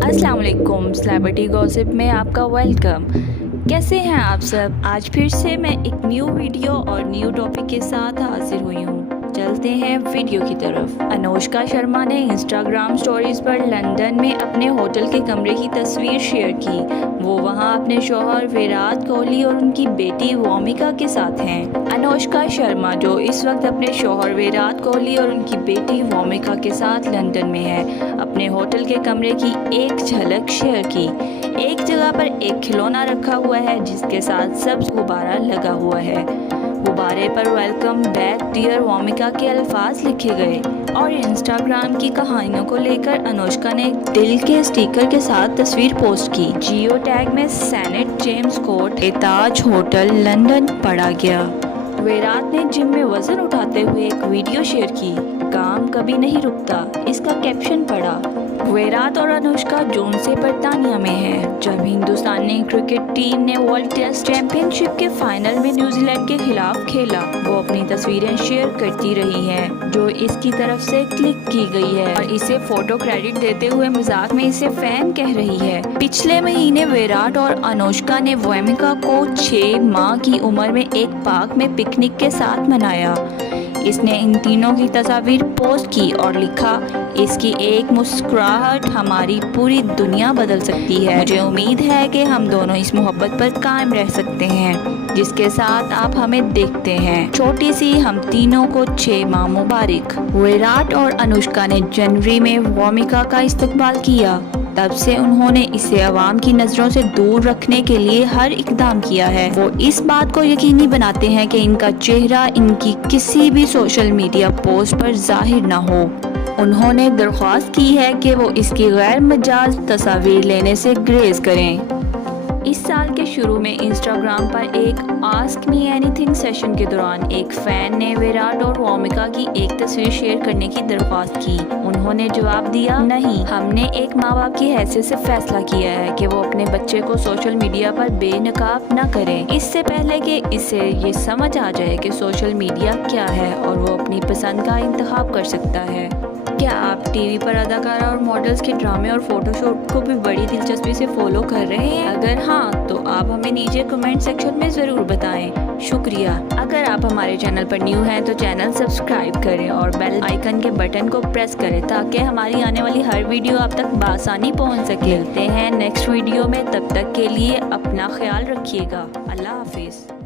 अस्सलाम वालेकुम, celebrity gossip में आपका वेलकम। कैसे हैं आप सब? आज फिर से मैं एक न्यू वीडियो और न्यू टॉपिक के साथ हाजिर हुई हूँ। चलते हैं वीडियो की तरफ। अनुष्का शर्मा ने इंस्टाग्राम स्टोरीज पर लंदन में अपने होटल के कमरे की तस्वीर शेयर की। वो वहां अपने शौहर विराट कोहली और उनकी बेटी वोमिका के साथ हैं। अनुष्का शर्मा जो इस वक्त अपने शौहर विराट कोहली और उनकी बेटी वोमिका के साथ लंदन में है, अपने होटल के कमरे की एक झलक शेयर की। एक जगह पर एक खिलौना रखा हुआ है जिसके साथ सब्ज गुब्बारा लगा हुआ है। गुब्बारे पर वेलकम बैक डियर वोमिका के अल्फाज लिखे गए और इंस्टाग्राम की कहानियों को लेकर अनुष्का ने दिल के स्टिकर के साथ तस्वीर पोस्ट की। जियो टैग में saint James court a Taj hotel London पढ़ा गया। विराट ने जिम में वजन उठाते हुए एक वीडियो शेयर की। काम कभी नहीं रुकता, इसका कैप्शन पढ़ा। विराट और अनुष्का जून से बर्तानिया में हैं, जब हिंदुस्तानी क्रिकेट टीम ने वर्ल्ड टेस्ट चैंपियनशिप के फाइनल में न्यूजीलैंड के खिलाफ खेला। वो अपनी तस्वीरें शेयर करती रही हैं, जो इसकी तरफ से क्लिक की गई है और इसे फोटो क्रेडिट देते हुए मजाक में इसे फैन कह रही है। पिछले महीने विराट और अनुष्का ने वोमिका को 6 माह की उम्र में एक पार्क में पिकनिक के साथ मनाया। इसने इन तीनों की तस्वीर पोस्ट की और लिखा, इसकी एक मुस्कुराहट हमारी पूरी दुनिया बदल सकती है। मुझे उम्मीद है कि हम दोनों इस मोहब्बत पर कायम रह सकते हैं जिसके साथ आप हमें देखते हैं। छोटी सी हम तीनों को 6 माह मुबारक। विराट और अनुष्का ने जनवरी में वोमिका का इस्तकबाल किया। तब से उन्होंने इसे अवाम की नज़रों से दूर रखने के लिए हर इकदाम किया है। वो इस बात को यकीनी बनाते हैं कि इनका चेहरा इनकी किसी भी सोशल मीडिया पोस्ट पर जाहिर न हो। उन्होंने दरख्वास्त की है कि वो इसकी गैर मजाज तस्वीर लेने से ग्रेज करें। इस साल के शुरू में इंस्टाग्राम पर एक आस्क मी एनीथिंग सेशन के दौरान एक फैन ने विराट और वोमिका की एक तस्वीर शेयर करने की दरख्वास्त की। उन्होंने जवाब दिया, नहीं, हमने एक माँ बाप की हैसियत से फैसला किया है कि वो अपने बच्चे को सोशल मीडिया पर बेनकाब न करें, इससे पहले कि इसे ये समझ आ जाए कि सोशल मीडिया क्या है और वो अपनी पसंद का इंतखाब कर सकता है। क्या आप टीवी पर अदाकारा और मॉडल्स के ड्रामे और फोटोशूट को भी बड़ी दिलचस्पी से फॉलो कर रहे हैं? अगर हाँ, तो आप हमें नीचे कमेंट सेक्शन में ज़रूर बताएं। शुक्रिया। अगर आप हमारे चैनल पर न्यू हैं तो चैनल सब्सक्राइब करें और बेल आइकन के बटन को प्रेस करें ताकि हमारी आने वाली हर वीडियो आप तक बआसानी पहुँच सके। मिलते हैं नेक्स्ट वीडियो में, तब तक के लिए अपना ख्याल रखिएगा। अल्लाह हाफिज़।